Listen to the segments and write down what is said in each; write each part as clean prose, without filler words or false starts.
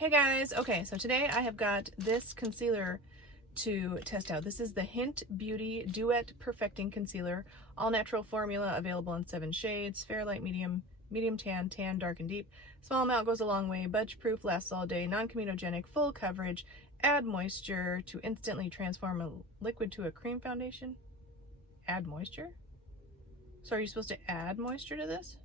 Hey guys, okay, so today I have got this concealer to test out. This is the Hynt Beauty Duet Perfecting Concealer, all natural formula, available in 7 shades, fair, light, medium, medium tan, tan, dark, and deep. Small amount goes a long way, budge proof, lasts all day, non-comedogenic, full coverage, add moisture to instantly transform a liquid to a cream foundation. Add moisture? So are you supposed to add moisture to this?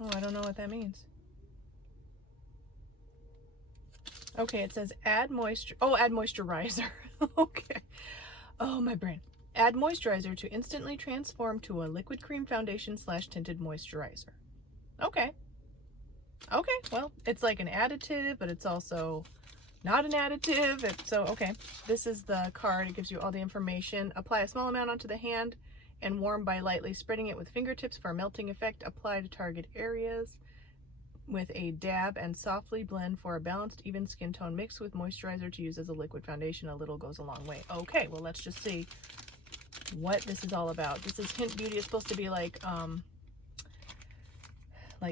Oh, I don't know what that means. Okay, it says add moisture. Oh, add moisturizer. Okay. Oh, my brain. Add moisturizer to instantly transform to a liquid cream foundation / tinted moisturizer. Okay. Okay, well, it's like an additive, but it's also not an additive. Okay. This is the card. It gives you all the information. Apply a small amount onto the hand and warm by lightly spreading it with fingertips for a melting effect. Apply to target areas with a dab and softly blend for a balanced, even skin tone. Mix with moisturizer to use as a liquid foundation. A little goes a long way. Okay, well, let's just see what this is all about. This is Hynt Beauty. It's supposed to be like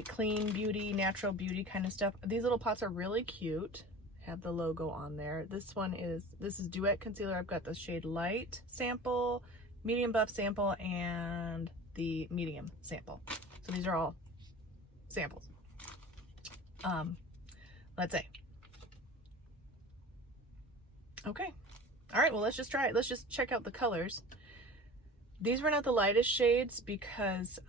clean beauty, natural beauty kind of stuff. These little pots are really cute. Have the logo on there. This is Duet Concealer. I've got the shade Light sample, Medium Buff sample, and the Medium sample. So these are all samples. Let's say. Okay. All right, well, let's just try it. Let's just check out the colors. These were not the lightest shades because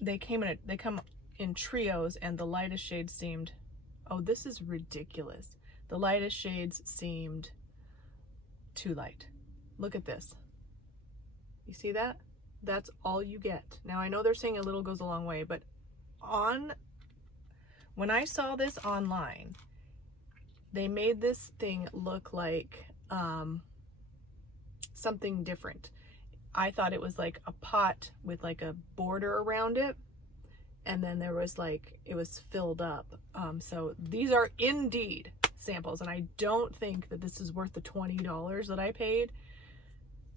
they come in trios, and the lightest shades seemed, oh, this is ridiculous. The lightest shades seemed too light. Look at this. You see that? That's all you get. Now, I know they're saying a little goes a long way, but when I saw this online, they made this thing look like something different. I thought it was like a pot with like a border around it, and then there was like, it was filled up. So these are indeed samples, and I don't think that this is worth the $20 that I paid.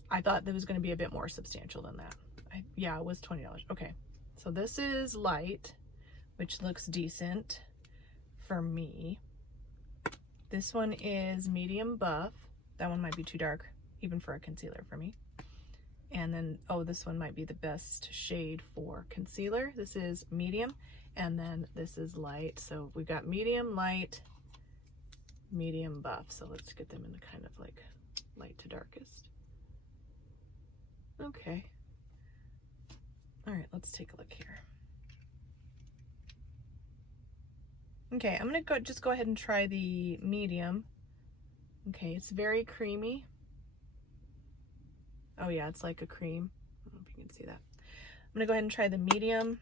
I thought that was going to be a bit more substantial than that. Yeah, it was $20. Okay, so this is Light, which looks decent for me. This one is Medium Buff. That one might be too dark, even for a concealer for me. And then, oh, this one might be the best shade for concealer. This is Medium, and then this is Light. So we've got Medium, Light, Medium, Buff. So let's get them in the kind of like light to darkest. Okay. All right, let's take a look here. Okay, I'm gonna just go ahead and try the medium. Okay, it's very creamy. Oh yeah, it's like a cream. I don't know if you can see that. I'm gonna go ahead and try the medium.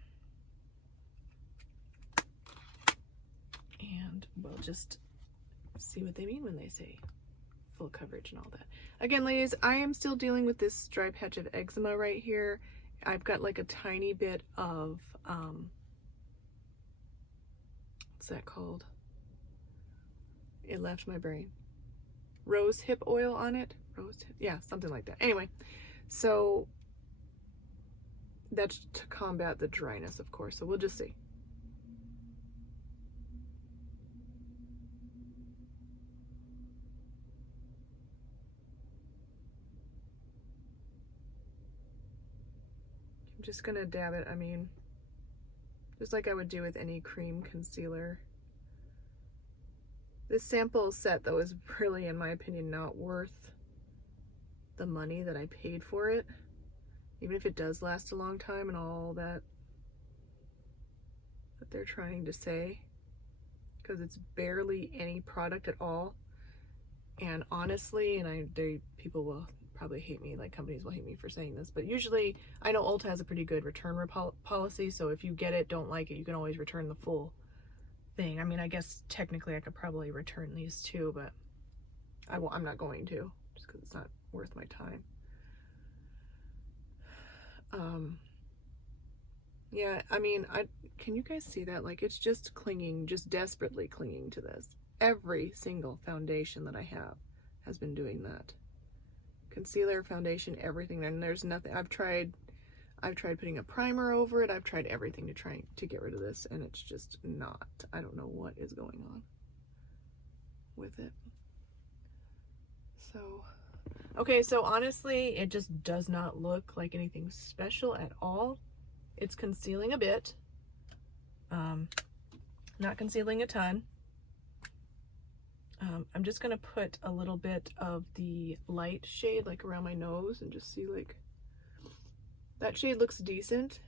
And we'll just see what they mean when they say full coverage and all that. Again, ladies, I am still dealing with this dry patch of eczema right here. I've got like a tiny bit of, what's that called? It left my brain. Rose hip oil on it. Yeah, something like that. Anyway, so that's to combat the dryness, of course. So we'll just see. I'm just gonna dab it. I mean, just like I would do with any cream concealer. This sample set, though, is really, in my opinion, not worth the money that I paid for it, even if it does last a long time and all that they're trying to say, because it's barely any product at all. And honestly, and people will probably hate me, like companies will hate me for saying this, but usually I know Ulta has a pretty good return policy, so if you get it, don't like it, you can always return the full thing. I mean, I guess technically I could probably return these too, but I'm not going to, just because it's not worth my time. Yeah, I mean, can you guys see that? Like, it's just clinging, just desperately clinging to this. Every single foundation that I have has been doing that. Concealer, foundation, everything, and there's nothing. I've tried I've tried putting a primer over it. I've tried everything to try to get rid of this, and it's just not. I don't know what is going on with it. So, okay, so honestly, it just does not look like anything special at all. It's concealing a bit. Not concealing a ton. I'm just gonna put a little bit of the light shade like around my nose and just see, like, that shade looks decent.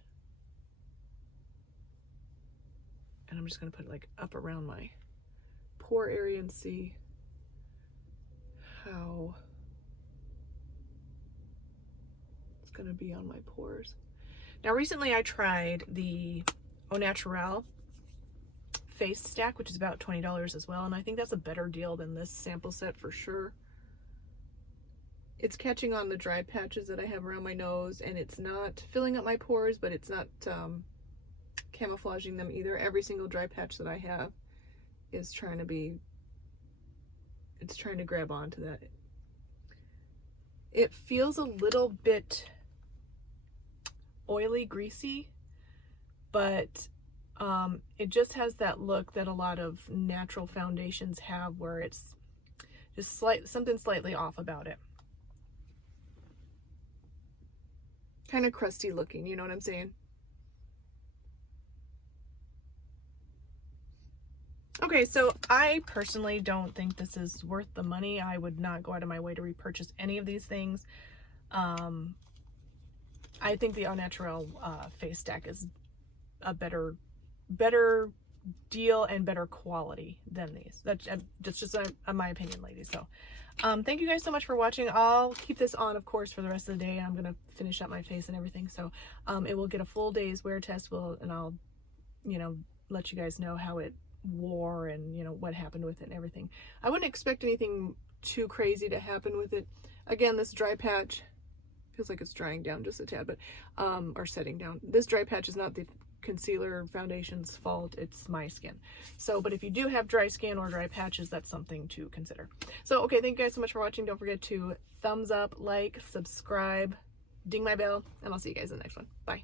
And I'm just gonna put it like up around my pore area and see how it's gonna be on my pores. Now recently I tried the Au Naturel face stack, which is about $20 as well, and I think that's a better deal than this sample set for sure. It's catching on the dry patches that I have around my nose, and it's not filling up my pores, but it's not camouflaging them either. Every single dry patch that I have is trying to grab onto that. It feels a little bit oily, greasy, but it just has that look that a lot of natural foundations have, where it's just something slightly off about it. Kind of crusty looking, you know what I'm saying? Okay, so I personally don't think this is worth the money. I would not go out of my way to repurchase any of these things. I think the Au Naturel face stack is a better deal and better quality than these. That's just my opinion, ladies. So thank you guys so much for watching. I'll keep this on, of course, for the rest of the day. I'm gonna finish up my face and everything, so it will get a full day's wear test, and I'll, you know, let you guys know how it wore and, you know, what happened with it and everything. I wouldn't expect anything too crazy to happen with it. Again, this dry patch feels like it's drying down just a tad, but or setting down. This dry patch is not the concealer foundation's fault, it's my skin. So, but if you do have dry skin or dry patches, that's something to consider. So, okay, thank you guys so much for watching. Don't forget to thumbs up, like, subscribe, ding my bell, and I'll see you guys in the next one. Bye.